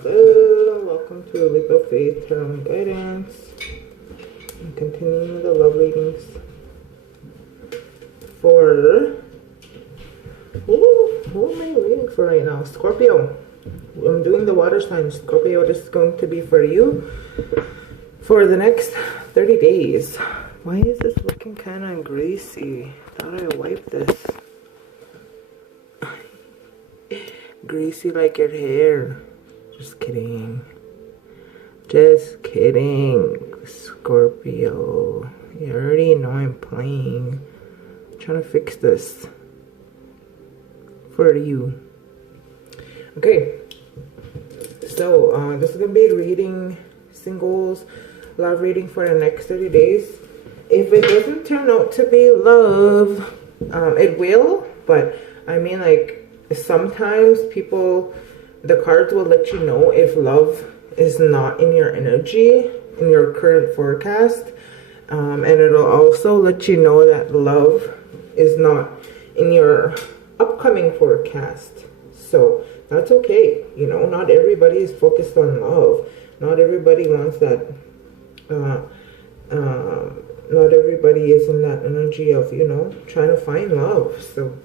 Hello, welcome to Leap of Faith Tarot Guidance. I'm continuing the love readings for who am I reading for right now? Scorpio. I'm doing the water signs. Scorpio, this is going to be for you for the next 30 days. Why is this looking kind of greasy? Thought I wiped this. Greasy like your hair. Just kidding. Just kidding, Scorpio. You already know I'm playing. I'm trying to fix this for you. Okay. So, this is going to be reading singles, love reading for the next 30 days. If it doesn't turn out to be love, it will. But, I mean, like, sometimes people, the cards will let you know if love is not in your energy, in your current forecast. And it'll also let you know that love is not in your upcoming forecast. So that's okay. You know, not everybody is focused on love. Not everybody wants that. Not everybody is in that energy of, you know, trying to find love. So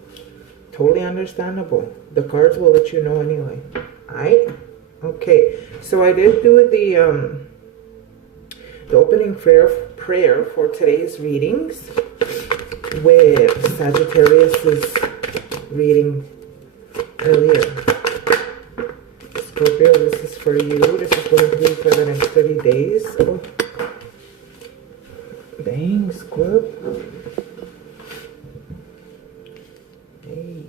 totally understandable. The cards will let you know anyway. Alright? Okay. So I did do the opening prayer for today's readings with Sagittarius's reading earlier. Scorpio, this is for you. This is going to be for the next 30 days. Oh. Dang, Scorp. Hey.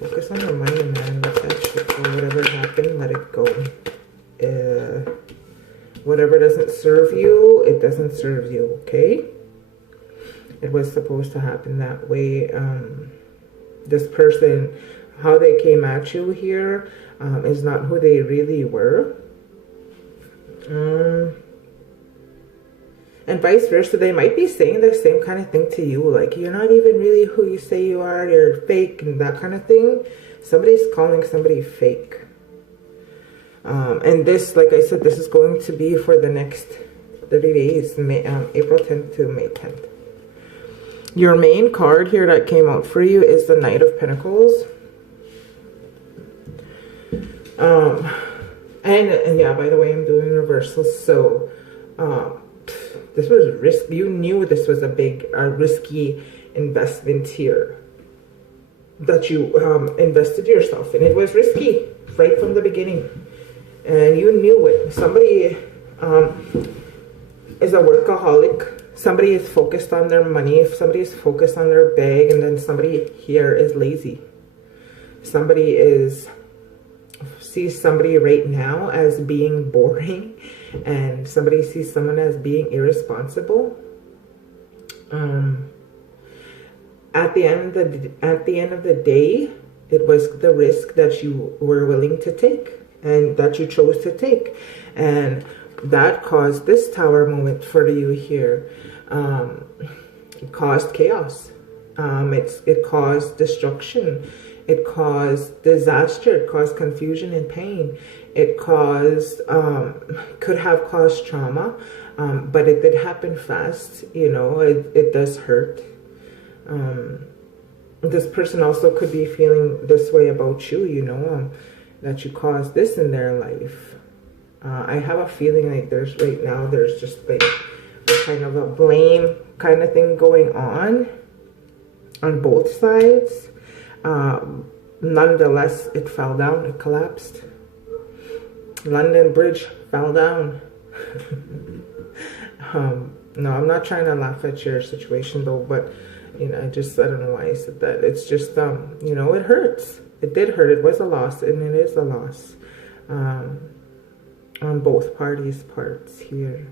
Focus on your mind, man. Let that shit go. Whatever happened, let it go. Whatever doesn't serve you, it doesn't serve you, okay? It was supposed to happen that way. This person, how they came at you here, is not who they really were. And vice versa, they might be saying the same kind of thing to you. Like, you're not even really who you say you are. You're fake and that kind of thing. Somebody's calling somebody fake. And this, like I said, this is going to be for the next 30 days. April 10th to May 10th. Your main card here that came out for you is the Knight of Pentacles. And yeah, by the way, I'm doing reversals. So, this was risky. You knew this was a big, risky investment here that you invested yourself in. It was risky right from the beginning, and you knew it. Somebody is a workaholic. Somebody is focused on their money. If somebody is focused on their bag, and then somebody here is lazy. Somebody sees somebody right now as being boring, and somebody sees someone as being irresponsible. At the end of the day, it was the risk that you were willing to take and that you chose to take, and that caused this Tower moment for you here. It caused chaos. It caused destruction. It caused disaster. It caused confusion and pain. It caused, could have caused trauma, but it did happen fast. You know, it does hurt. This person also could be feeling this way about you, you know, that you caused this in their life. I have a feeling like there's just like kind of a blame kind of thing going on both sides. Nonetheless, it fell down. It collapsed. London Bridge fell down. No, I'm not trying to laugh at your situation though, but you know, I don't know why I said that. It's just, you know, it hurts. It did hurt. It was a loss, and it is a loss on both parties' parts here.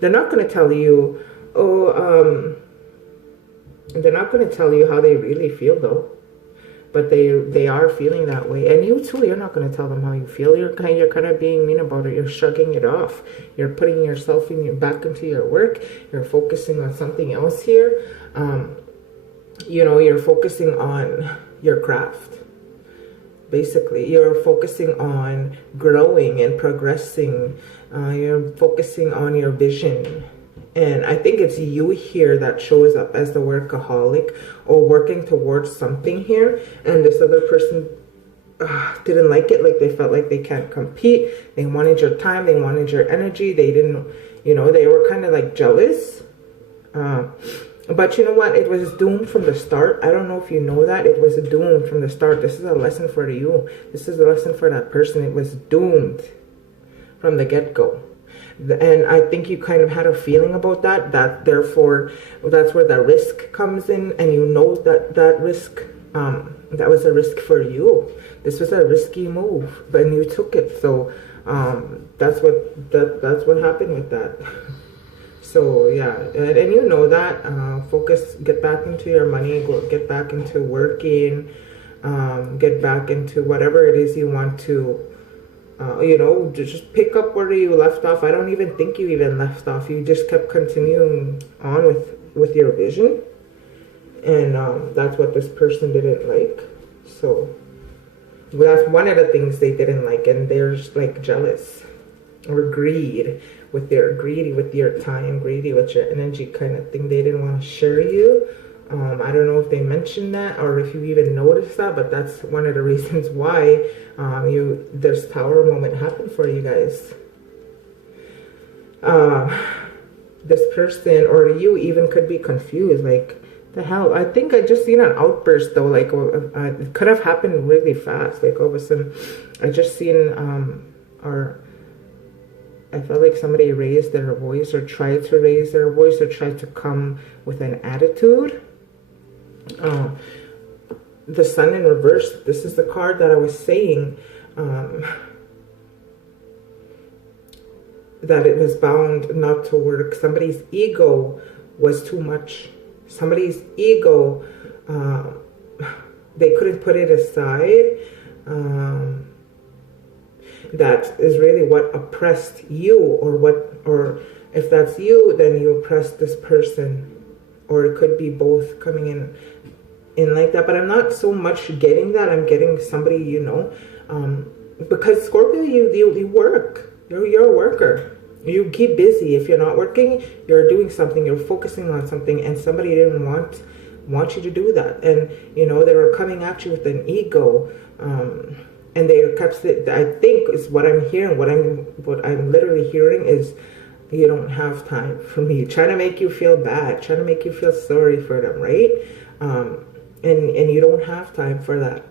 They're not going to tell you, they're not going to tell you how they really feel though. But they are feeling that way. And you too, you're not going to tell them how you feel. You're kind of being mean about it. You're shrugging it off. You're putting yourself back into your work. You're focusing on something else here. You know, you're focusing on your craft. Basically, you're focusing on growing and progressing. You're focusing on your vision. And I think it's you here that shows up as the workaholic or working towards something here. And this other person didn't like it. Like, they felt like they can't compete. They wanted your time. They wanted your energy. They didn't, you know, they were kind of like jealous. But you know what? It was doomed from the start. I don't know if you know that. It was doomed from the start. This is a lesson for you. This is a lesson for that person. It was doomed from the get-go. And I think you kind of had a feeling about that. That therefore, that's where the risk comes in. And you know that that risk, that was a risk for you. This was a risky move, but you took it. So that's what happened with that. So yeah, and you know that, focus, get back into your money, get back into working, get back into whatever it is you want to, you know, just pick up where you left off. I don't even think you even left off. You just kept continuing on with your vision. And that's what this person didn't like. So that's one of the things they didn't like. And they're just like jealous or greedy with your time, greedy with your energy kind of thing. They didn't want to share you. I don't know if they mentioned that or if you even noticed that, but that's one of the reasons why this tower moment happened for you guys. This person or you even could be confused, like, the hell? I think I just seen an outburst though, like it could have happened really fast. Like all of a sudden, I just seen I felt like somebody raised their voice or tried to raise their voice or tried to come with an attitude. The Sun in reverse, this is the card that I was saying, that it was bound not to work. Somebody's ego was too much. Somebody's ego, they couldn't put it aside. That is really what oppressed you, or if that's you, then you oppressed this person, or it could be both coming in like that. But I'm not so much getting that. I'm getting somebody, you know, because Scorpio, you work. You're a worker. You keep busy. If you're not working, you're doing something. You're focusing on something, and somebody didn't want you to do that. And you know, they were coming at you with an ego. And they kept it, I think is what I'm hearing, what I'm literally hearing is, you don't have time for me. Trying to make you feel bad, trying to make you feel sorry for them, right? And you don't have time for that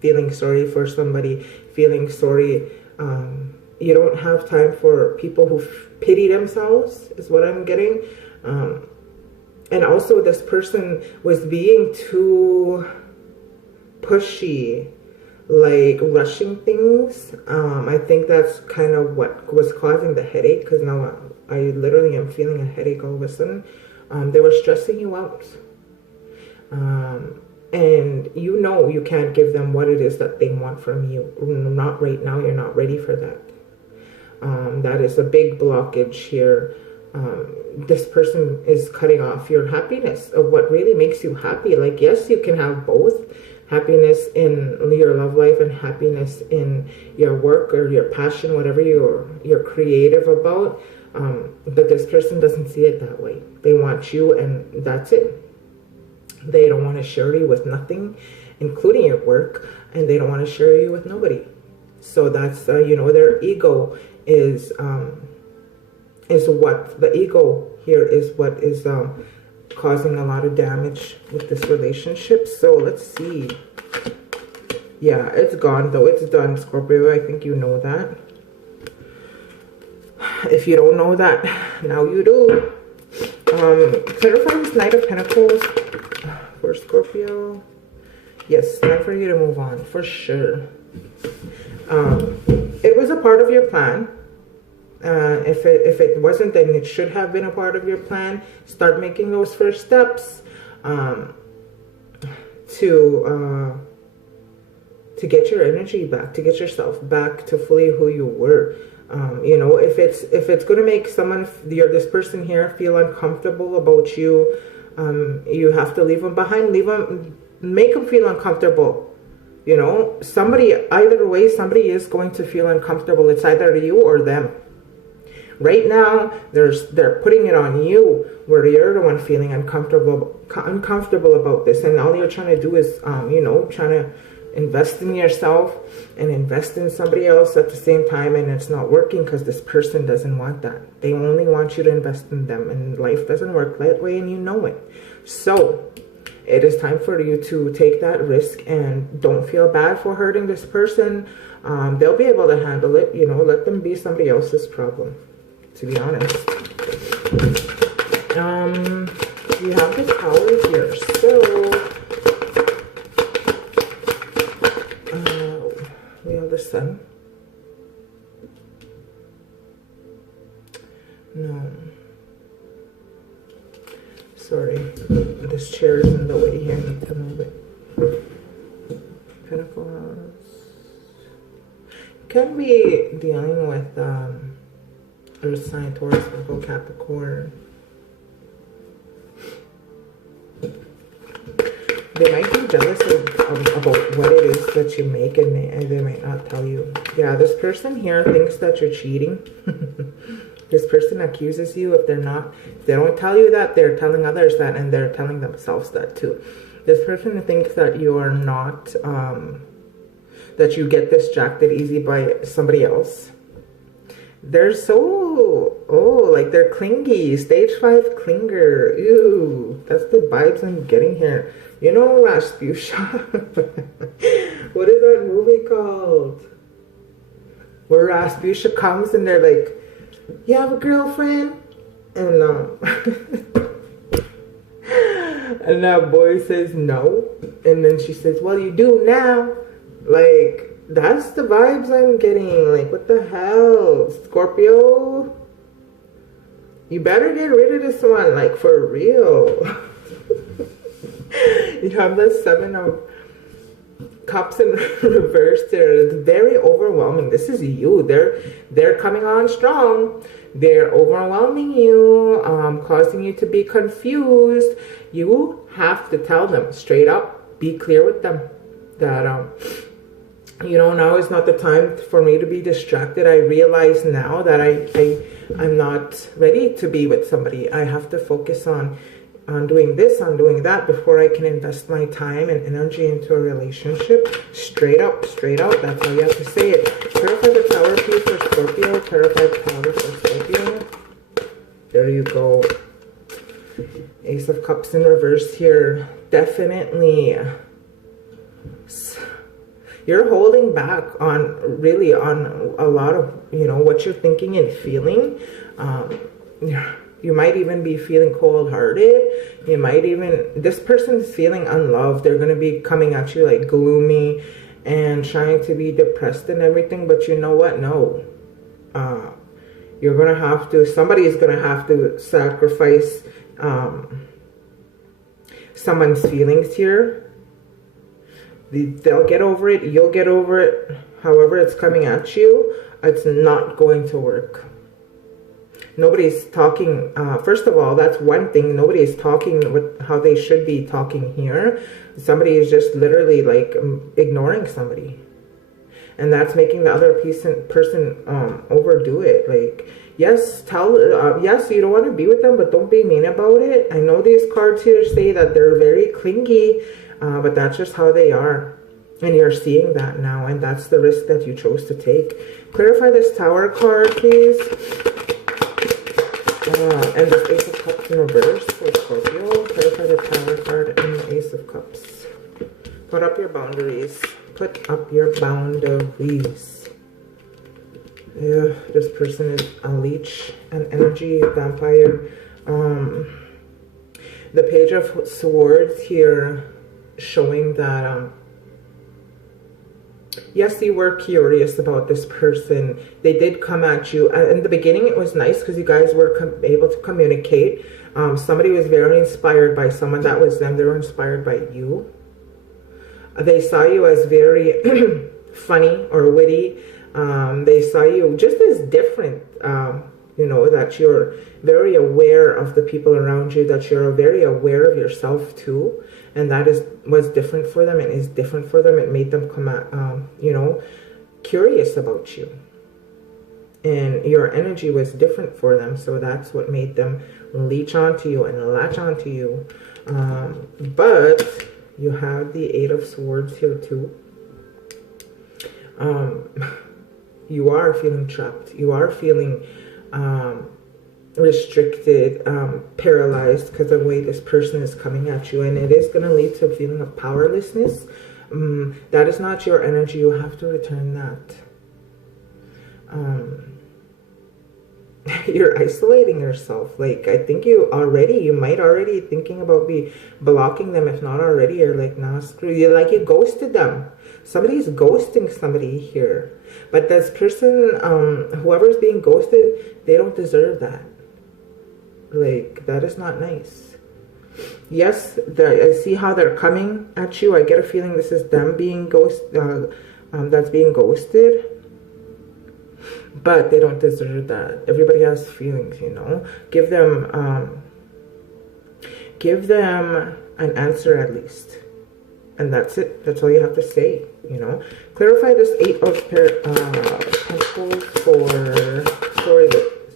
feeling sorry for somebody, feeling sorry. You don't have time for people who pity themselves, is what I'm getting. And also this person was being too pushy, like rushing things. I think that's kind of what was causing the headache, because now I literally am feeling a headache all of a sudden. They were stressing you out. And you know you can't give them what it is that they want from you. Not right now. You're not ready for that. That is a big blockage here. This person is cutting off your happiness of what really makes you happy. Like, yes, you can have both. Happiness in your love life and happiness in your work or your passion, whatever you're creative about. But this person doesn't see it that way. They want you and that's it. They don't want to share you with nothing, including your work, and they don't want to share you with nobody. So that's, you know, their ego is what, the ego here is what is causing a lot of damage with this relationship. So let's see. Yeah, it's gone though. It's done, Scorpio. I think you know that. If you don't know that, now you do. Clarify this Knight of Pentacles for Scorpio. Yes, time for you to move on, for sure. It was a part of your plan. If it wasn't, then it should have been a part of your plan. Start making those first steps to get your energy back, to get yourself back to fully who you were. You know, if it's going to make this person here feel uncomfortable about you, you have to leave them behind. Make them feel uncomfortable. You know, somebody, either way, somebody is going to feel uncomfortable. It's either you or them. Right now, they're putting it on you, where you're the one feeling uncomfortable about this, and all you're trying to do is, you know, trying to invest in yourself and invest in somebody else at the same time, and it's not working because this person doesn't want that. They only want you to invest in them, and life doesn't work that way, and you know it. So it is time for you to take that risk, and don't feel bad for hurting this person. They'll be able to handle it. You know, let them be somebody else's problem, to be honest. We have the Tower here. So we have the Sun. No. Sorry, this chair is in the way here. I need to move it. Pentacles. Can be dealing with Earth sign, Taurus, Virgo, Capricorn. They might be jealous about what it is that you make, and they might not tell you. Yeah, this person here thinks that you're cheating. This person accuses you. If they don't tell you that, they're telling others that, and they're telling themselves that too. This person thinks that you are not, that you get distracted easy by somebody else. They're so, like they're clingy. Stage 5 clinger. Ew, that's the vibes I'm getting here. You know Rasputia? What is that movie called? Where Rasputia comes and they're like, you have a girlfriend? And and that boy says no. And then she says, well, you do now. Like, that's the vibes I'm getting. Like, what the hell? Scorpio? You better get rid of this one. Like, for real. You have the 7 of Cups in reverse there. It's very overwhelming. This is you. They're coming on strong. They're overwhelming you, causing you to be confused. You have to tell them straight up. Be clear with them that you know, now is not the time for me to be distracted. I realize now that I'm not ready to be with somebody. I have to focus on doing this, on doing that, before I can invest my time and energy into a relationship. Straight up, straight out. That's how you have to say it. Clarify the Tower piece for Scorpio. Clarify the Tower for Scorpio. There you go. Ace of Cups in reverse here. Definitely. You're holding back on, really, on a lot of, you know, what you're thinking and feeling. You might even be feeling cold-hearted. You might even, this person's feeling unloved. They're going to be coming at you like gloomy and trying to be depressed and everything. But you know what? No. You're going to have to, somebody is going to have to sacrifice someone's feelings here. They'll get over it. You'll get over it. However it's coming at you, it's not going to work. Nobody's talking, first of all, that's one thing. Nobody is talking with how they should be talking here. Somebody is just literally like ignoring somebody. And that's making the other person overdo it. Like, yes, yes, you don't want to be with them, but don't be mean about it. I know these cards here say that they're very clingy, but that's just how they are. And you're seeing that now, and that's the risk that you chose to take. Clarify this Tower card, please. And this Ace of Cups in reverse for Scorpio. Clarify the Tower card and the Ace of Cups. Put up your boundaries. Put up your boundaries. Yeah, this person is a leech, an energy vampire. The Page of Swords here showing that yes, you were curious about this person. They did come at you. In the beginning, it was nice because you guys were able to communicate. Somebody was very inspired by someone. That was them. They were inspired by you. They saw you as very funny or witty. They saw you just as different. You know, that you're very aware of the people around you, that you're very aware of yourself too. and that was different for them and is different for them. It made them come at, you know, curious about you, and your energy was different for them, so that's what made them leech onto you and latch onto you. But you have the Eight of Swords here too. You are feeling trapped. You are feeling restricted, paralyzed because of the way this person is coming at you, and it is going to lead to a feeling of powerlessness. That is not your energy. You have to return that. You're isolating yourself. Like, I think you might already thinking about blocking them, if not already. You're like, nah, screw you. Like, you ghosted them. Somebody's ghosting somebody here. But this person, whoever's being ghosted, they don't deserve that. Like, that is not nice. Yes, I see how they're coming at you. I get a feeling this is them being that's being ghosted. But they don't deserve that. Everybody has feelings, you know. Give them an answer at least. And that's it. That's all you have to say, you know. Clarify this Eight of Pentacles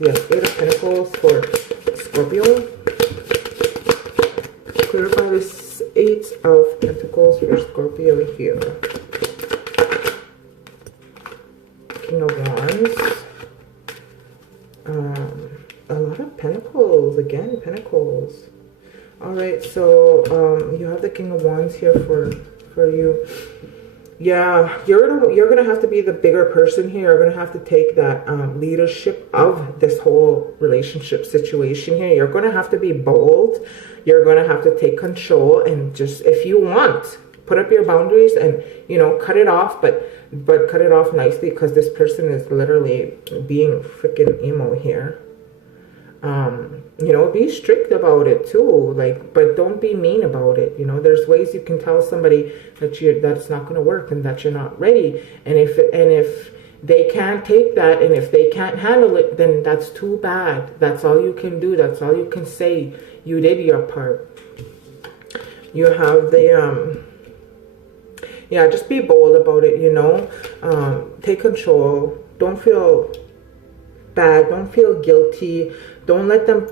Eight of Pentacles for Scorpio. Clarify this Eight of Pentacles for Scorpio here. King of Wands. A lot of Pentacles. Again, Pentacles. Alright, so you have the King of Wands here for you. Yeah, you're gonna have to be the bigger person here. You're gonna have to take that leadership of this whole relationship situation here. You're gonna have to be bold. You're gonna have to take control and just, if you want, put up your boundaries and, you know, cut it off, but cut it off nicely, because this person is literally being freaking emo here. You know, be strict about it too, like, but don't be mean about it. You know, there's ways you can tell somebody that that's not going to work and that you're not ready. And if they can't take that, and if they can't handle it, then that's too bad. That's all you can do. That's all you can say. You did your part. You have the, yeah, just be bold about it, you know. Take control. Don't feel bad. Don't feel guilty. Don't let them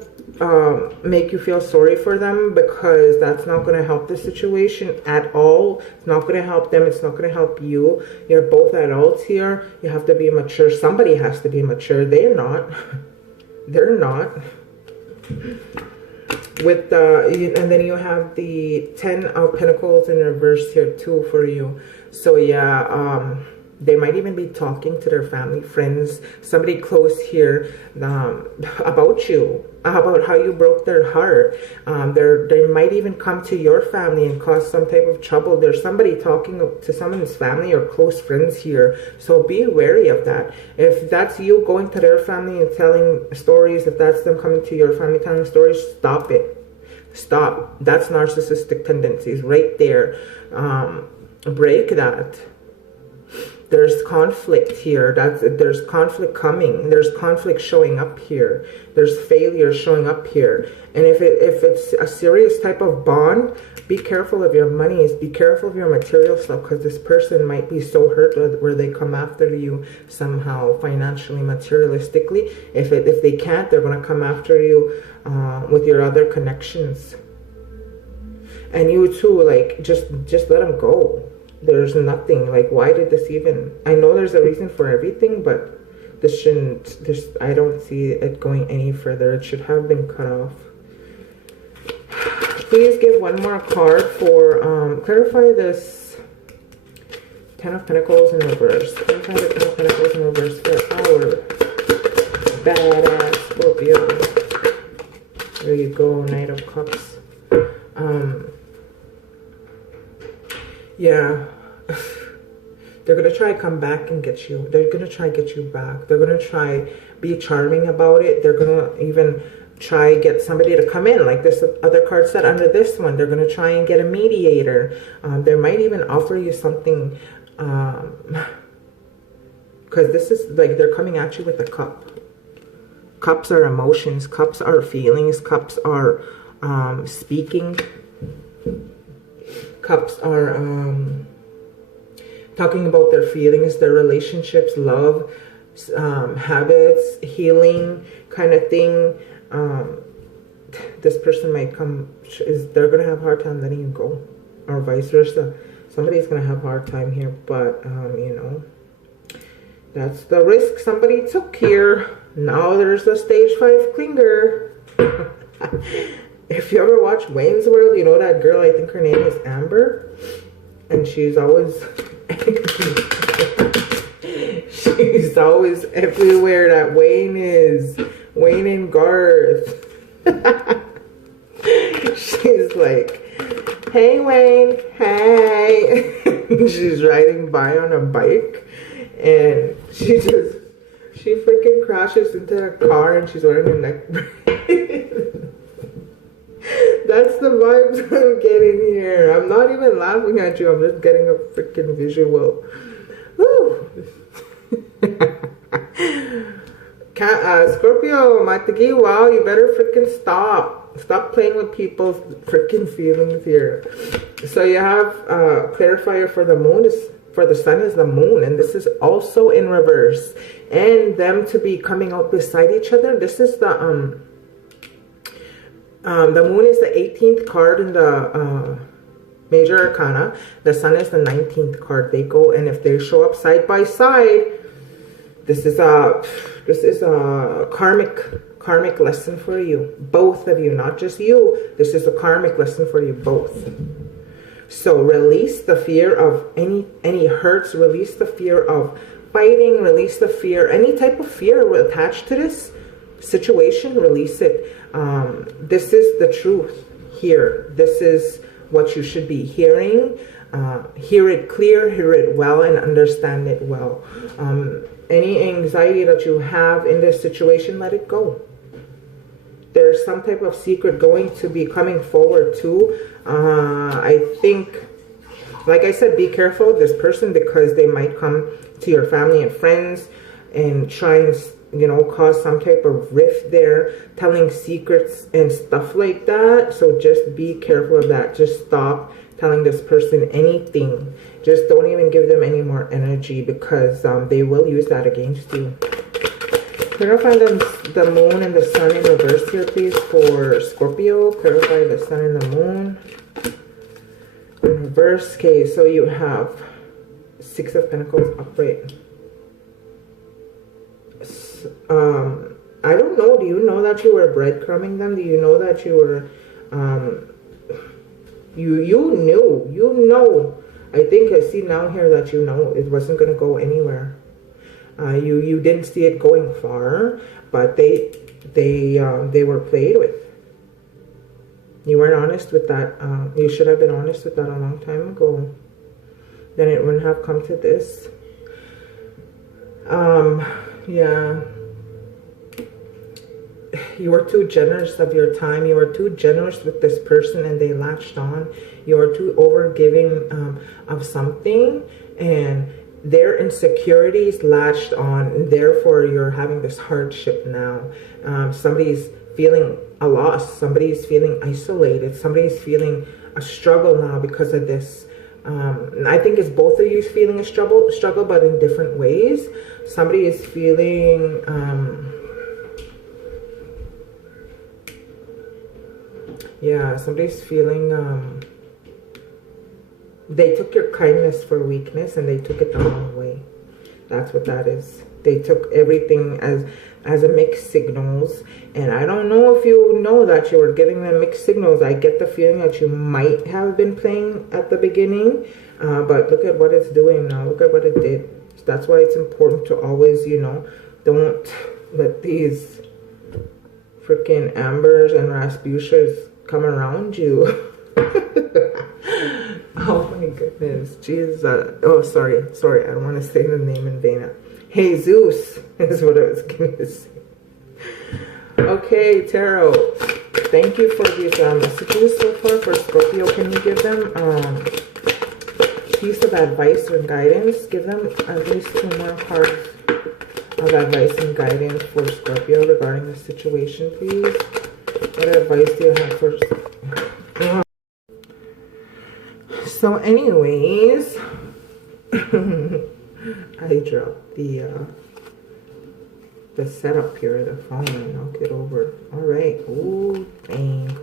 make you feel sorry for them, because that's not going to help the situation at all. It's not going to help them. It's not going to help you. You're both adults here. You have to be mature. Somebody has to be mature. They're not. They're not. With the, and then you have the 10 of Pentacles in reverse here too for you. So yeah, they might even be talking to their family, friends, somebody close here, about you, about how you broke their heart. They might even come to your family and cause some type of trouble. There's somebody talking to someone's family or close friends here. So be wary of that. If that's you going to their family and telling stories, if that's them coming to your family telling stories, stop it. Stop. That's narcissistic tendencies right there. Break that. There's conflict here. There's conflict coming. There's conflict showing up here. There's failure showing up here. And if it's a serious type of bond, be careful of your monies. Be careful of your material stuff, because this person might be so hurt where they come after you somehow, financially, materialistically. If they can't, they're going to come after you with your other connections. And you too, like, just let them go. There's nothing, like, why did this even, I know there's a reason for everything, but this shouldn't, I don't see it going any further. It should have been cut off. Please give one more card for, clarify this 10 of Pentacles in reverse. Clarify the 10 of Pentacles in reverse for our badass Scorpio. There you go, Knight of Cups. Yeah, they're going to try to come back and get you. They're going to try to get you back. They're going to try be charming about it. They're going to even try get somebody to come in, like this other card said under this one. They're going to try and get a mediator. They might even offer you something, because this is like they're coming at you with a cup. Cups are emotions. Cups are feelings. Cups are speaking. Cups are talking about their feelings, their relationships, love, habits, healing kind of thing. This person might they're going to have a hard time letting you go, or vice versa. Somebody's going to have a hard time here, but, you know, that's the risk somebody took here. Now there's a stage 5 clinger. If you ever watch Wayne's World, you know that girl, I think her name is Amber. And she's always... she's always everywhere that Wayne is. Wayne and Garth. She's like, hey Wayne, hey. She's riding by on a bike. And she freaking crashes into a car and she's wearing a neck brace. That's the vibes I'm getting here. I'm not even laughing at you. I'm just getting a freaking visual. Woo. Scorpio, Matagi, wow, you better freaking stop. Stop playing with people's freaking feelings here. So you have clarifier for the moon. For the sun is the moon, and this is also in reverse. And them to be coming out beside each other. This is the moon is the 18th card in the major arcana. The sun is the 19th card. They go, and if they show up side by side, this is a karmic lesson for you, both of you, not just you. This is a karmic lesson for you both. So release the fear of any hurts, release the fear of fighting, release the fear, any type of fear attached to this situation, release it. This is the truth here. This is what you should be hearing. Hear it clear, hear it well, and understand it well. Any anxiety that you have in this situation, let it go. There's some type of secret going to be coming forward too. I think, like I said, be careful of this person, because they might come to your family and friends and try and, you know, cause some type of rift there, telling secrets and stuff like that. So just be careful of that. Just stop telling this person anything. Just don't even give them any more energy, because they will use that against you. Clarify the moon and the sun in reverse here, please, for Scorpio. Clarify the sun and the moon in reverse. Okay, so you have 6 of Pentacles upright. I don't know. Do you know that you were breadcrumbing them? Do you know that you were... You know. I think I see now here that you know it wasn't going to go anywhere. You didn't see it going far, but they were played with. You weren't honest with that. You should have been honest with that a long time ago. Then it wouldn't have come to this. Yeah. You were too generous of your time. You were too generous with this person, and they latched on. You were too overgiving of something, and their insecurities latched on, and therefore you're having this hardship now. Somebody's feeling a loss. Somebody's feeling isolated. Somebody's feeling a struggle now because of this. I think it's both of you feeling a struggle, but in different ways. Somebody is feeling... yeah, somebody's feeling... they took your kindness for weakness, and they took it the wrong way. That's what that is. They took everything as a mixed signals. And I don't know if you know that you were giving them mixed signals. I get the feeling that you might have been playing at the beginning. But look at what it's doing now. Look at what it did. So that's why it's important to always, you know, don't let these freaking Ambers and Rasputas come around you. Oh my goodness. Jesus. Oh, sorry. I don't want to say the name in vain. Jesus is what I was going to say. Okay, Tarot. Thank you for these messages so far for Scorpio. Can you give them a piece of advice or guidance? Give them at least 2 more cards of advice and guidance for Scorpio regarding the situation, please. What advice do you have for So anyways, I dropped the setup here, the phone, and knock it over. All right. Ooh, dang.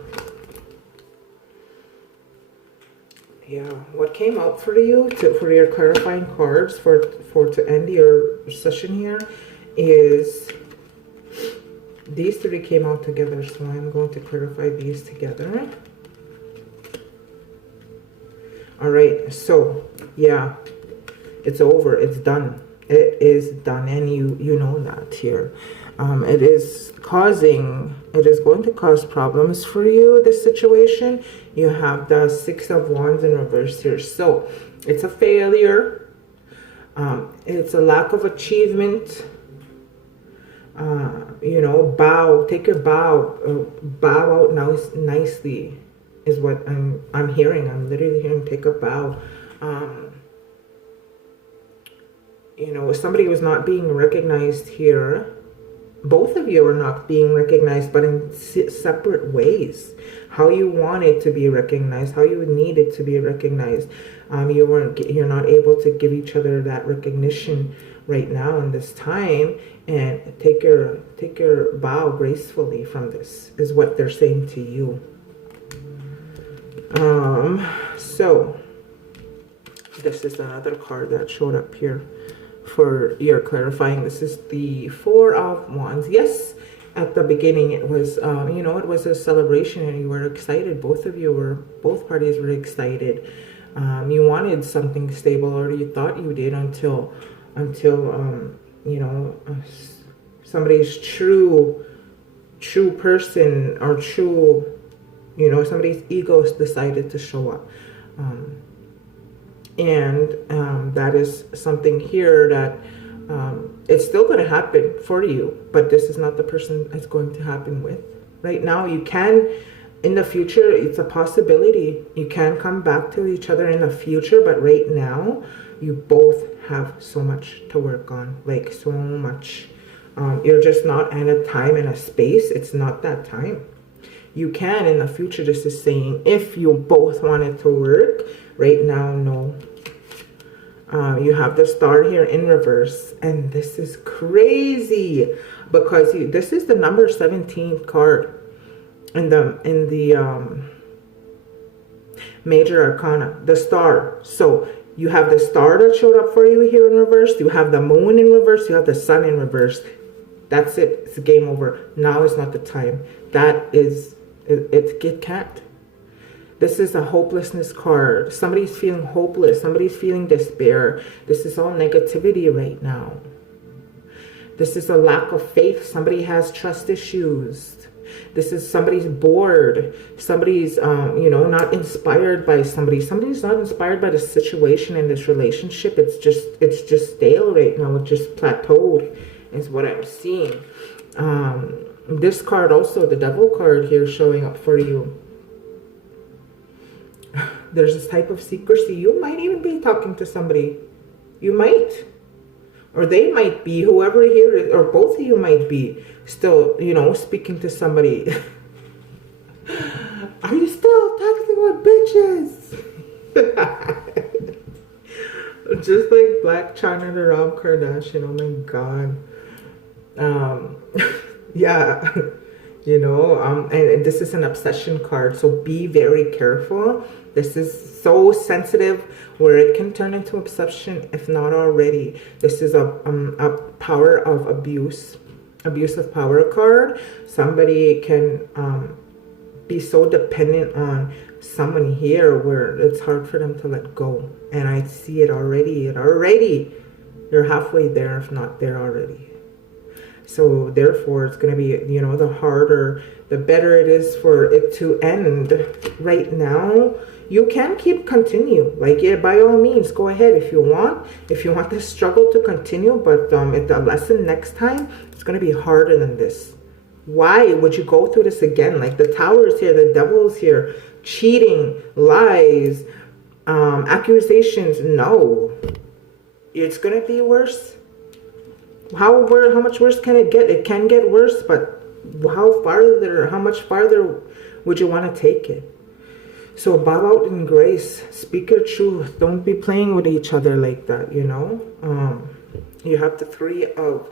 Yeah, what came up for you for your clarifying cards for to end your session here is these three came out together, so I'm going to clarify these together. All right, so yeah, it's over, it's done. It is done, and you know that here. It is going to cause problems for you, this situation. You have the Six of Wands in reverse here. So it's a failure. It's a lack of achievement. You know, bow, take your bow, bow out now nicely is what I'm hearing. I'm literally hearing take a bow. You know, somebody was not being recognized here. Both of you are not being recognized, but in separate ways. How you wanted to be recognized, how you needed to be recognized. You're not able to give each other that recognition right now in this time, and take your bow gracefully from this is what they're saying to you. So this is another card that showed up here for your clarifying. This is the Four of Wands. Yes, at the beginning it was you know, it was a celebration and you were excited. Both parties were excited. You wanted something stable, or you thought you did, until you know, somebody's true person, or true, you know, somebody's egos decided to show up. And that is something here that it's still going to happen for you, but this is not the person it's going to happen with. Right now, you can, in the future, it's a possibility. You can come back to each other in the future, but right now, you both have so much to work on, like so much. You're just not in a time and a space. It's not that time. You can in the future, this is saying, if you both wanted to work. Right now, no. You have the Star here in reverse, and this is crazy because this is the number 17 card in the major arcana, the Star. So you have the Star that showed up for you here in reverse. You have the Moon in reverse. You have the Sun in reverse. That's it. It's game over. Now is not the time. That is it can't. This is a hopelessness card. Somebody's feeling hopeless. Somebody's feeling despair. This is all negativity right now. This is a lack of faith. Somebody has trust issues. This is somebody's bored. Somebody's, you know, not inspired by somebody. Somebody's not inspired by the situation in this relationship. It's just stale right now. It's just plateaued is what I'm seeing. This card also, the Devil card here showing up for you. There's this type of secrecy. You might even be talking to somebody. You might. Or they might be. Whoever here is, or both of you might be still, you know, speaking to somebody. Are you still talking about bitches? Just like Black China to Rob Kardashian. Oh my God. Yeah. You know, and this is an obsession card, so be very careful. This is so sensitive where it can turn into obsession, if not already. This is a power of abusive power card. Somebody can be so dependent on someone here where it's hard for them to let go. And I see it already. You're halfway there, if not there already. So therefore, it's going to be, you know, the harder, the better it is for it to end. Right now, you can continue. Like, yeah, by all means, go ahead if you want. If you want this struggle to continue, but the lesson next time, it's going to be harder than this. Why would you go through this again? Like, the Tower is here, the Devil is here, cheating, lies, accusations. No, it's going to be worse. How much worse can it get? It can get worse, but how much farther would you want to take it? So bow out in grace. Speak your truth. Don't be playing with each other like that, you know. You have the 3 of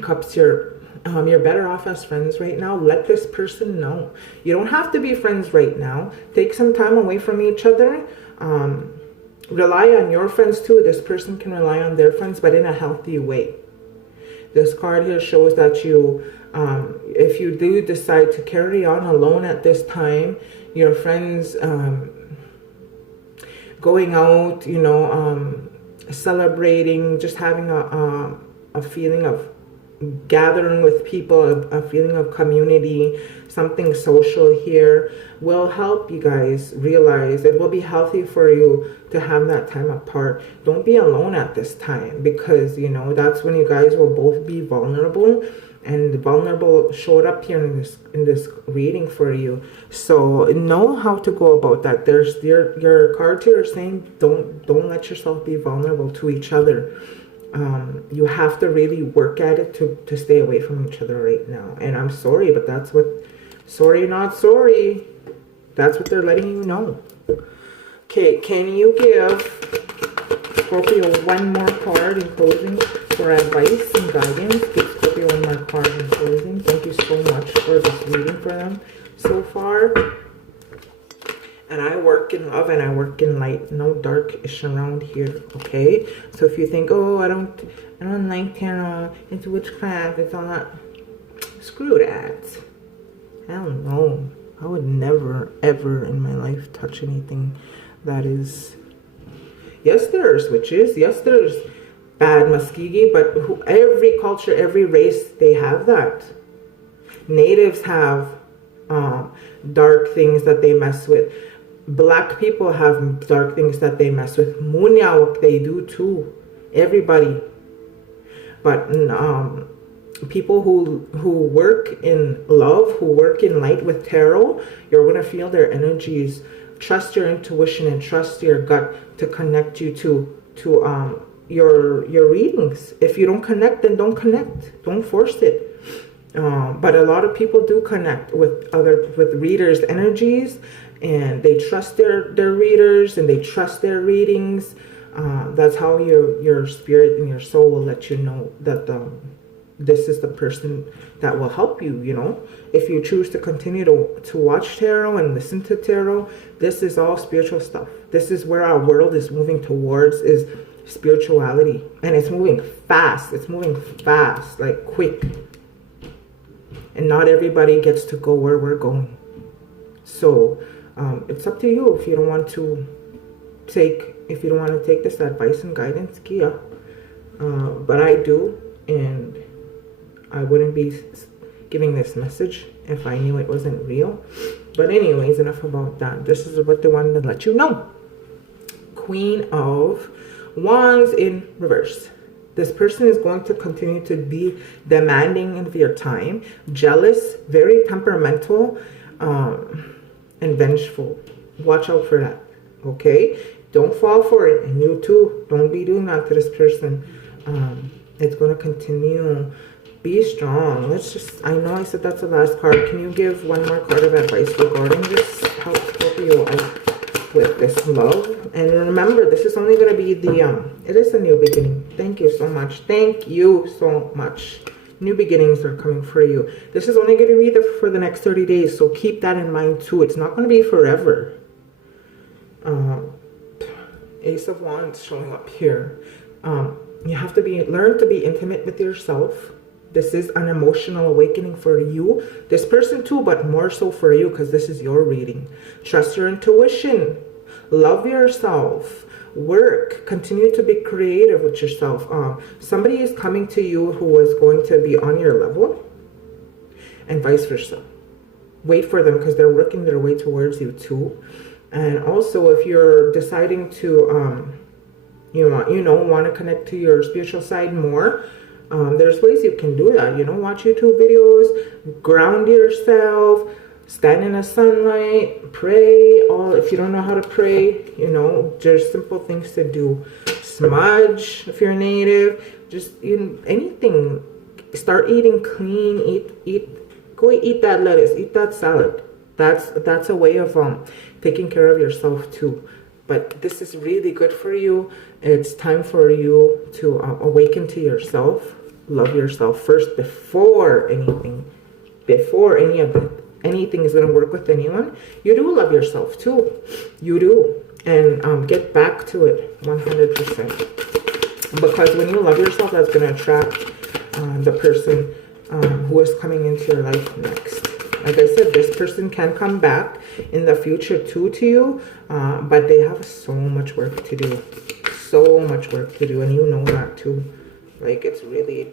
Cups. You're better off as friends right now. Let this person know. You don't have to be friends right now. Take some time away from each other. Rely on your friends too. This person can rely on their friends, but in a healthy way. This card here shows that you, if you do decide to carry on alone at this time, your friends going out, you know, celebrating, just having a feeling of gathering with people, a feeling of community, something social here will help you guys realize it will be healthy for you to have that time apart. Don't be alone at this time, because you know that's when you guys will both be vulnerable, and the vulnerable showed up here in this reading for you. So know how to go about that. There's your cards here are saying don't let yourself be vulnerable to each other. You have to really work at it to stay away from each other right now. And I'm sorry, but that's what, sorry not sorry, that's what they're letting you know. Okay, can you give Scorpio one more card in closing for advice and guidance? Give Scorpio one more card in closing. Thank you so much for this reading for them so far. And I work in love and I work in light. No dark-ish around here, okay? So if you think, oh, I don't like tarot, it's witchcraft, it's all that, screw that. Hell no. I would never, ever in my life touch anything that is... Yes, there's witches. Yes, there's bad Muskegee, but every culture, every race, they have that. Natives have dark things that they mess with. Black people have dark things that they mess with. Munyawak, they do too. Everybody. But people who work in love, who work in light with tarot, you're going to feel their energies. Trust your intuition and trust your gut to connect you to your readings. If you don't connect, then don't connect. Don't force it. But a lot of people do connect with readers' energies, and they trust their readers and they trust their readings. That's how your spirit and your soul will let you know that this is the person that will help you, you know. If you choose to continue to watch tarot and listen to tarot, this is all spiritual stuff. This is where our world is moving towards, is spirituality. And it's moving fast. It's moving fast, like quick. And not everybody gets to go where we're going. So it's up to you if you don't want to take this advice and guidance, Kia. But I do, and I wouldn't be giving this message if I knew it wasn't real. But anyways, enough about that. This is what they wanted to let you know. Queen of Wands in reverse. This person is going to continue to be demanding of your time, jealous, very temperamental, and vengeful. Watch out for that, okay? Don't fall for it, and you too, don't be doing that to this person. It's going to continue. Be strong. Let's just, I know I said that's the last card. Can you give one more card of advice regarding this? Help Scorpio out with this love. And remember, this is only going to be it is a new beginning. Thank you so much. Thank you so much. New beginnings are coming for you. This is only going to be there for the next 30 days. So keep that in mind too. It's not going to be forever. Ace of Wands showing up here. You have to learn to be intimate with yourself. This is an emotional awakening for you. This person too, but more so for you because this is your reading. Trust your intuition. Love yourself. Work. Continue to be creative with yourself. Somebody is coming to you who is going to be on your level, and vice versa. Wait for them because they're working their way towards you too. And also, if you're deciding to, want to connect to your spiritual side more, there's ways you can do that. Watch YouTube videos, ground yourself, stand in the sunlight, pray. If you don't know how to pray, there's simple things to do. Smudge if you're native, just anything. Start eating clean. Go eat that lettuce, eat that salad. That's a way of taking care of yourself too. But this is really good for you. It's time for you to awaken to yourself. Love yourself first before anything. Before anything is going to work with anyone. You do love yourself too. You do. And get back to it 100%. Because when you love yourself, that's going to attract the person who is coming into your life next. Like I said, this person can come back in the future too to you, but they have so much work to do. So much work to do, and you know that too. Like, it's really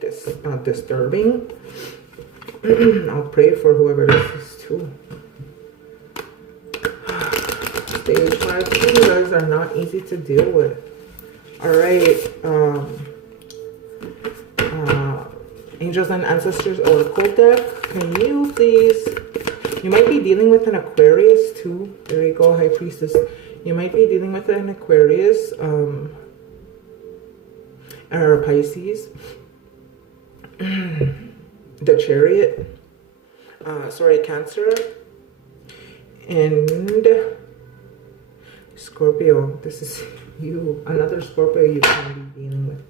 disturbing. I'll pray for whoever this is too. Stage 5 fingers are not easy to deal with. Alright, Angels and Ancestors Oracle deck, can you please, you might be dealing with an Aquarius too. There you go, High Priestess. You might be dealing with an Aquarius or a Pisces. The Chariot. Sorry, Cancer. And Scorpio. This is you. Another Scorpio you can be dealing with.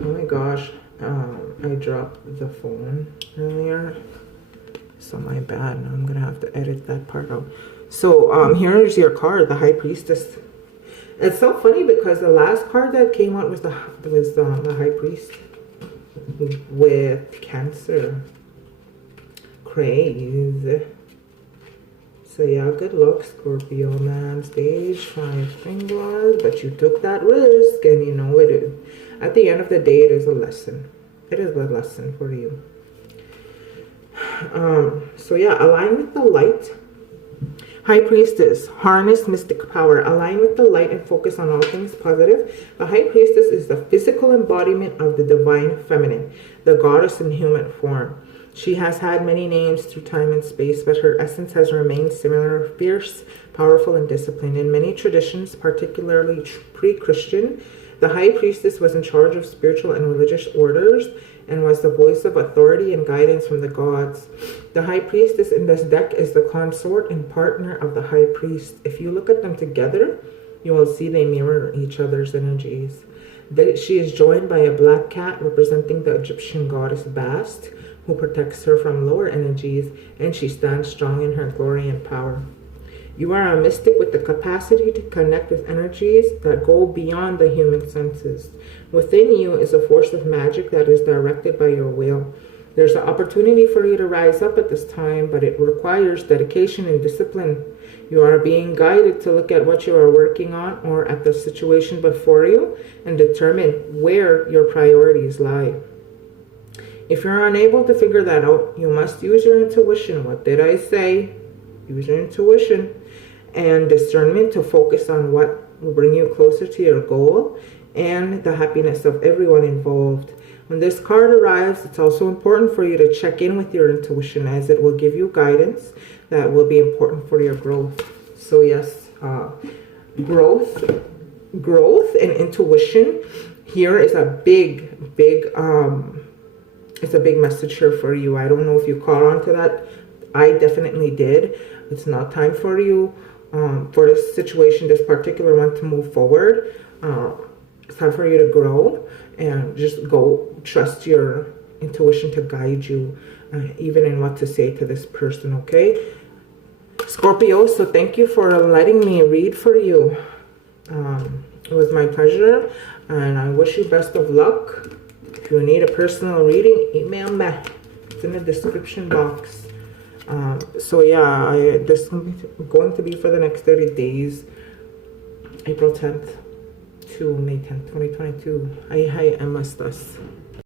Oh my gosh. I dropped the phone earlier. So my bad. Now I'm going to have to edit that part out. So here's your card, the High Priestess. It's so funny because the last card that came out was the High Priest with Cancer. Crazy. So yeah, good luck, Scorpio, man. Stage 5 fingers, but you took that risk, and you know it. At the end of the day, it is a lesson. It is a lesson for you. So yeah, align with the light. High Priestess, harness mystic power. Align with the light and focus on all things positive. The High Priestess is the physical embodiment of the divine feminine, the goddess in human form. She has had many names through time and space, but her essence has remained similar, fierce, powerful, and disciplined. In many traditions, particularly pre-Christian, the High Priestess was in charge of spiritual and religious orders and was the voice of authority and guidance from the gods. The High Priestess in this deck is the consort and partner of the High Priest. If you look at them together, you will see they mirror each other's energies. She is joined by a black cat representing the Egyptian goddess Bast, who protects her from lower energies, and she stands strong in her glory and power. You are a mystic with the capacity to connect with energies that go beyond the human senses. Within you is a force of magic that is directed by your will. There's an opportunity for you to rise up at this time, but it requires dedication and discipline. You are being guided to look at what you are working on or at the situation before you and determine where your priorities lie. If you're unable to figure that out, you must use your intuition. What did I say? Use your intuition and discernment to focus on what will bring you closer to your goal and the happiness of everyone involved. When this card arrives, it's also important for you to check in with your intuition, as it will give you guidance that will be important for your growth. So yes, growth and intuition here is a big it's a big message here for you. I don't know if you caught on to that. I definitely did. It's not time for you, for this situation, this particular one, to move forward. It's time for you to grow and just go trust your intuition to guide you, even in what to say to this person, okay? Scorpio, so thank you for letting me read for you. It was my pleasure, and I wish you best of luck. If you need a personal reading, email me. It's in the description box. So yeah, this is going to be for the next 30 days, April 10th to May 10th, 2022. Hi, Emma Stas.